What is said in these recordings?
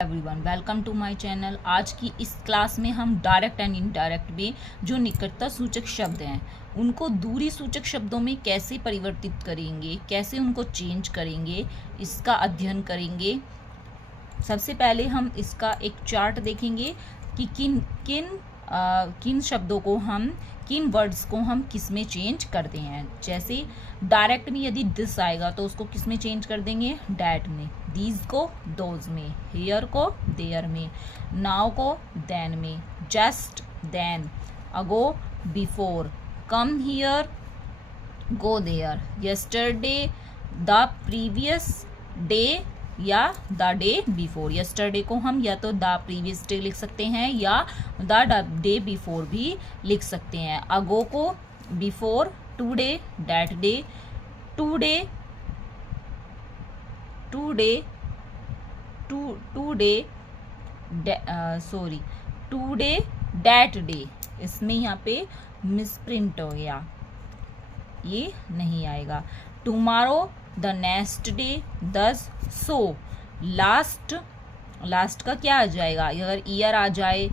Everyone, welcome to my channel. आज की इस क्लास में हम डायरेक्ट एंड इनडायरेक्ट में जो निकटता सूचक शब्द हैं उनको दूरी सूचक शब्दों में कैसे परिवर्तित करेंगे, कैसे उनको चेंज करेंगे, इसका अध्ययन करेंगे। सबसे पहले हम इसका एक चार्ट देखेंगे कि किन शब्दों को हम, किन वर्ड्स को हम किस में चेंज करते हैं। जैसे डायरेक्ट में यदि दिस आएगा तो उसको किस में चेंज कर देंगे, डैट में, दीज को दोज में, हियर को देयर में, नाउ को देन में, just then, ago before, come here go there, yesterday the previous day या द डे बिफोर। यस्टरडे को हम या तो द प्रीवियस डे लिख सकते हैं या द डे बिफोर भी लिख सकते हैं। अगो को before, today that day, today that day. इसमें यहाँ पे मिसप्रिंट हो गया, ये नहीं आएगा। टुमारो द नेक्स्ट डे, दस, सो, लास्ट का क्या आ जाएगा, अगर ईयर आ जाए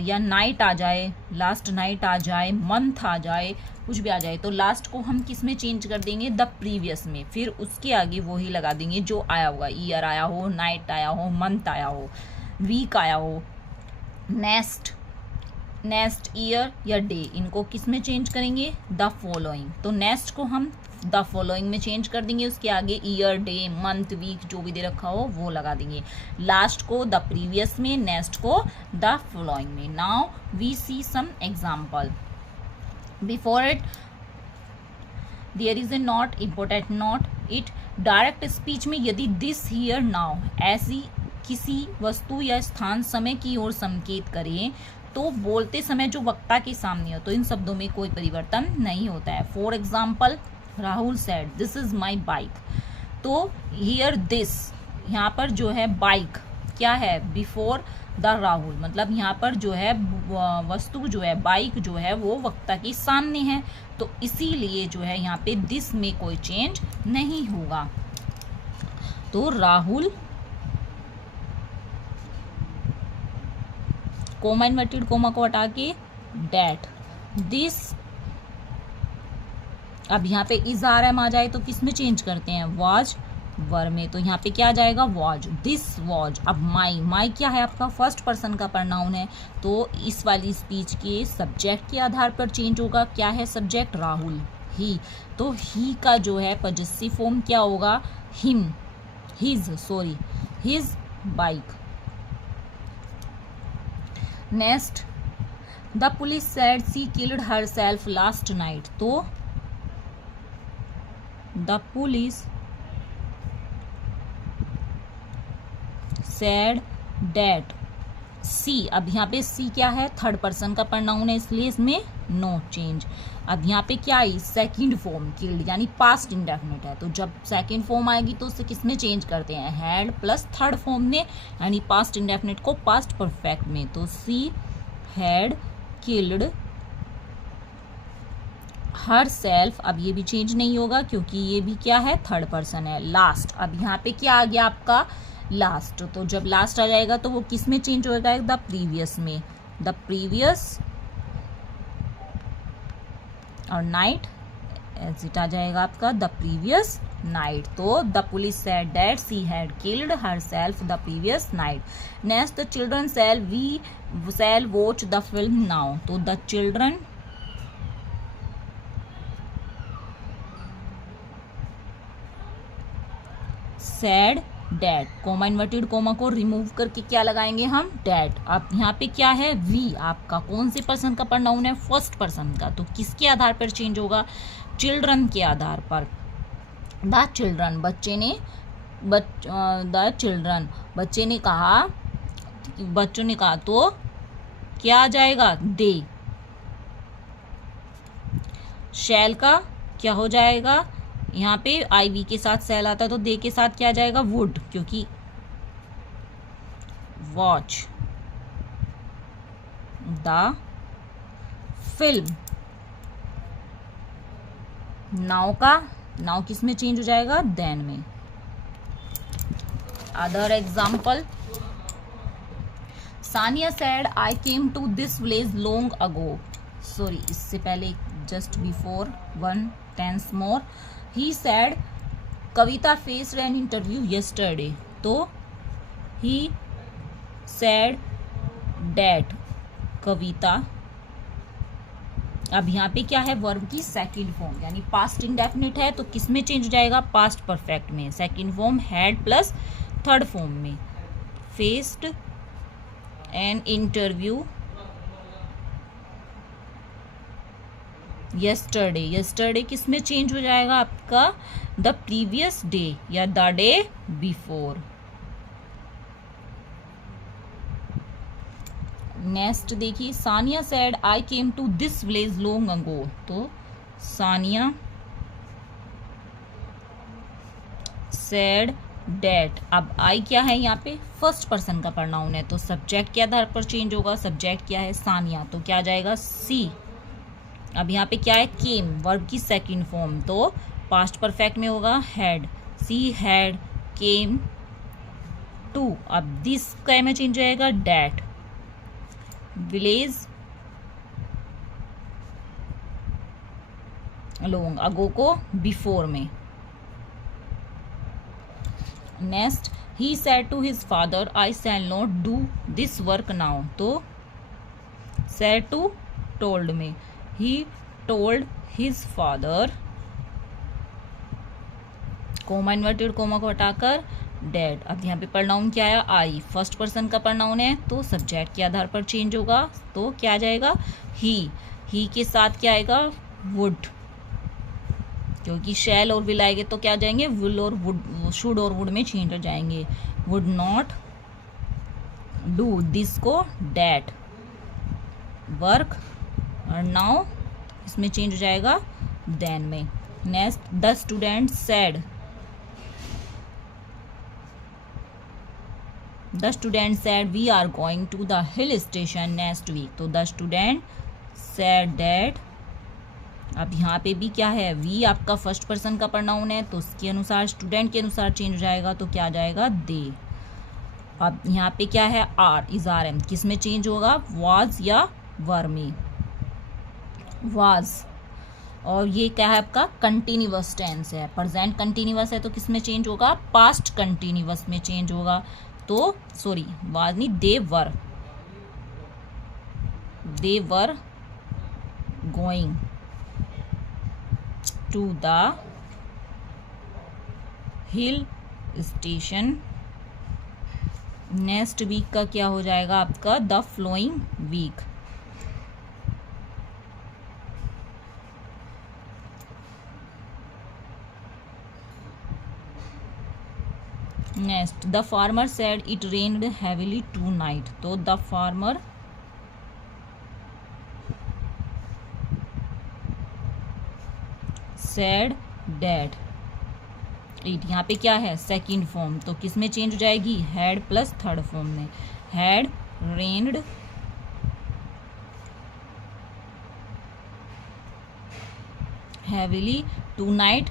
या नाइट आ जाए, लास्ट नाइट आ जाए, मंथ आ जाए, कुछ भी आ जाए तो लास्ट को हम किस में चेंज कर देंगे, द प्रीवियस में। फिर उसके आगे वही लगा देंगे जो आया होगा, ईयर आया हो, नाइट आया हो, मंथ आया हो, वीक आया हो। नेक्स्ट ईयर या डे, इनको किस में चेंज करेंगे, द फॉलोइंग। तो नेक्स्ट को हम द फॉलोइंग में चेंज कर देंगे, उसके आगे ईयर, डे, मंथ, वीक जो भी दे रखा हो वो लगा देंगे। लास्ट को द प्रीवियस में, नेक्स्ट को द फॉलोइंग में। Now we see some example. Before it there is a note, important note, it. Direct speech में यदि दिस, हियर, नाउ ऐसी किसी वस्तु या स्थान, समय की ओर संकेत करें तो बोलते समय जो वक्ता के सामने हो तो इन शब्दों में कोई परिवर्तन नहीं होता है। For example, Rahul said this is my bike. तो हियर दिस, यहाँ पर जो है बाइक क्या है, बिफोर द राहुल, मतलब यहाँ पर जो है वस्तु जो है, बाइक जो है वो वक्ता के सामने है, तो इसीलिए जो है यहाँ पे दिस में कोई चेंज नहीं होगा। तो राहुल, कोमा इन्वर्टेड कोमा को हटा के डैट, दिस। अब यहाँ पे इज आ रहा है, तो किस में चेंज करते हैं, वाज, वर में। तो यहाँ पे क्या आ जाएगा, वाज, दिस वाज। अब माई क्या है, आपका फर्स्ट पर्सन का प्रनाउन है, तो इस वाली स्पीच के सब्जेक्ट के आधार पर चेंज होगा। क्या है सब्जेक्ट, राहुल, ही। तो ही का जो है पजेसिव फॉर्म क्या होगा, him, his bike. Next, the police said she killed herself last night. तो the police said that she. अब यहाँ पे सी क्या है, थर्ड पर्सन का प्रनाउन है, इसलिए इसमें नो चेंज। अब यहाँ पे क्या है, सेकंड फॉर्म किल्ड यानी पास्ट इंडेफिनिट है, तो जब सेकंड फॉर्म आएगी तो उसे किस में चेंज करते हैं, हैड प्लस थर्ड फॉर्म में, यानी पास्ट इंडेफिनिट को पास्ट परफेक्ट में। तो she had killed her self. अब ये भी चेंज नहीं होगा क्योंकि ये भी क्या है, थर्ड पर्सन है। लास्ट, अब यहाँ पे क्या आ गया आपका, लास्ट। तो जब लास्ट आ जाएगा तो वो किस में चेंज होगा, द प्रीवियस में, द प्रीवियस, और नाइट एज इट आ जाएगा आपका, द प्रीवियस नाइट। तो the police said that she had killed herself the previous night. Next, the children shall watch the film now. तो the children said that, comma inverted comma को remove करके क्या लगाएंगे हम, डैट। अब यहाँ पे क्या है, वी आपका कौन से पर्सन का प्रनाउन है, फर्स्ट पर्सन का, तो किसके आधार पर चेंज होगा, चिल्ड्रन के आधार पर। द चिल्ड्रन, बच्चे ने, द चिल्ड्रन, बच्चे ने कहा, बच्चों ने कहा, तो क्या आ जाएगा, दे। शैल का क्या हो जाएगा, यहाँ पे आई वी के साथ सेल आता है तो दे के साथ क्या आ जाएगा, वुड, क्योंकि वॉच द फिल्म। नाउ का, नाउ किस में चेंज हो जाएगा, देन में। Other example, Sania said I came to this village long ago, sorry इससे पहले just before 1 tense more, he said Kavita faced an interview yesterday, तो ही सैड डैट कविता, अब यहाँ पे क्या है, वर्ब की सेकंड फॉर्म यानी पास्ट इंडेफिनिट है तो किस में चेंज हो जाएगा, पास्ट परफेक्ट में, second form had plus third form में, faced an interview yesterday, yesterday किस में चेंज हो जाएगा आपका, द प्रीवियस डे या द डे बिफोर। नेक्स्ट देखिए, Sania said I came to this village long ago, तो सानिया सैड डैट, अब आई क्या है यहाँ पे, फर्स्ट पर्सन का प्रोनाउन है तो सब्जेक्ट के आधार पर चेंज होगा, सब्जेक्ट क्या है सानिया, तो क्या आ जाएगा सी। अब यहाँ पे क्या है, केम वर्ब की सेकंड फॉर्म तो पास्ट परफेक्ट में होगा had, she had came to, अब दिस क्या में चेंज हो जाएगा डैट, विलेज लॉन्ग अगो को बिफोर में। Next, he said to his father I shall not do this work now, तो सेड टू टोल्ड में, he told his father, comma inverted comma को हटाकर डैड, अब यहाँ पे प्रोनाउन क्या आया, आई, फर्स्ट पर्सन का प्रोनाउन है तो सब्जेक्ट के आधार पर चेंज होगा, तो क्या आ जाएगा ही के साथ क्या आएगा, वुड, क्योंकि शैल और विल आएंगे तो क्या आ जाएंगे, विल और वुड, शुड और वुड में चेंज हो जाएंगे, वुड नॉट डू दिस को डैट वर्क, और नाउ इसमें चेंज हो जाएगा देन में। Next, the student said, the student said we are going to the hill station next week, तो द स्टूडेंट सेड दैट, अब यहाँ पे भी क्या है, वी आपका फर्स्ट पर्सन का प्रोनाउन है तो उसके अनुसार स्टूडेंट के अनुसार चेंज हो जाएगा, तो क्या आ जाएगा दे। अब यहाँ पे क्या है, आर इज आर एम, किस में चेंज होगा, वाज या वर में, वाज, और ये क्या है आपका कंटिन्यूअस टेंस है, प्रेजेंट कंटिन्यूअस है तो किस में चेंज होगा, पास्ट कंटिन्यूअस में चेंज होगा, तो सॉरी वाज नहीं, they were going to the hill station, next week का क्या हो जाएगा आपका, the following week. Next, the farmer said it rained heavily tonight, तो the farmer said that it, यहाँ पे क्या है सेकंड फॉर्म तो किस में चेंज हो जाएगी, हैड प्लस थर्ड फॉर्म में, had rained heavily tonight,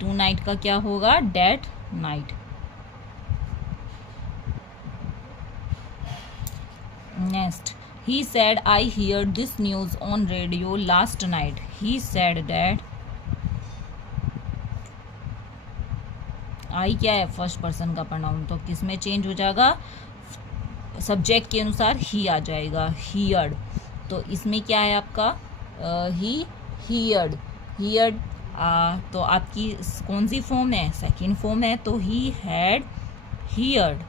tonight का क्या होगा, that night. Next, he said I heard this news on radio last night. He said that I क्या है फर्स्ट पर्सन का pronoun तो किस में चेंज हो जाएगा, सब्जेक्ट के अनुसार ही आ जाएगा, heard, तो इसमें क्या है आपका he heard, heard तो आपकी कौन सी फॉर्म है, सेकेंड फॉर्म है तो he had heard।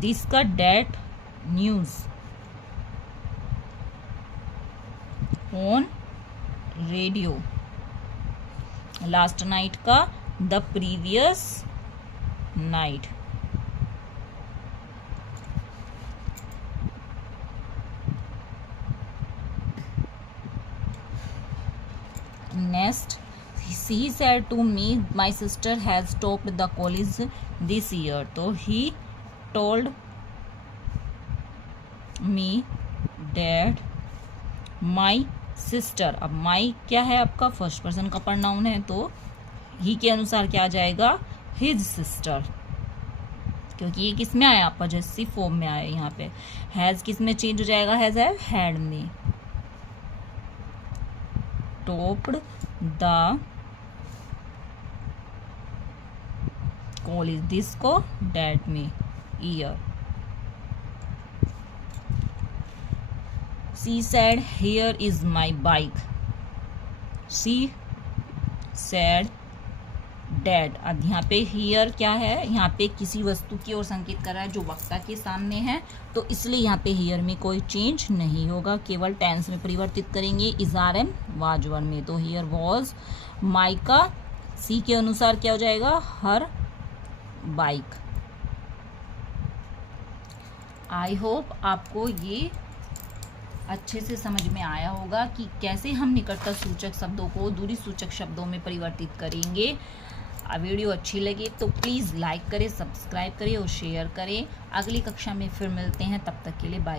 दिस का that news on radio, last night का the previous night. Next, he said to me my sister has topped the college this year, तो he told me that my sister. अब माई क्या है आपका first person का pronoun है, तो ही के अनुसार क्या आ जाएगा, हिज सिस्टर, क्योंकि ये किस में आया, आप पॉजेसिव फॉर्म में आया। यहाँ पे हैज किस में चेंज हो जाएगा, हैज है हैड में। टॉप्ड द कॉलेज, दिस को डैट में year. She said here is my bike, she said that. अब यहाँ पे हियर क्या है, यहाँ पे किसी वस्तु की ओर संकेत कर रहा है जो वक्ता के सामने है, तो इसलिए यहाँ पे हियर में कोई चेंज नहीं होगा, केवल टेंस में परिवर्तित करेंगे is are am was were में। तो हियर वॉज माई का सी के अनुसार क्या हो जाएगा, हर बाइक। आई होप आपको ये अच्छे से समझ में आया होगा कि कैसे हम निकटता सूचक शब्दों को दूरी सूचक शब्दों में परिवर्तित करेंगे। वीडियो अच्छी लगे तो प्लीज़ लाइक करें, सब्सक्राइब करें और शेयर करें। अगली कक्षा में फिर मिलते हैं, तब तक के लिए बाय।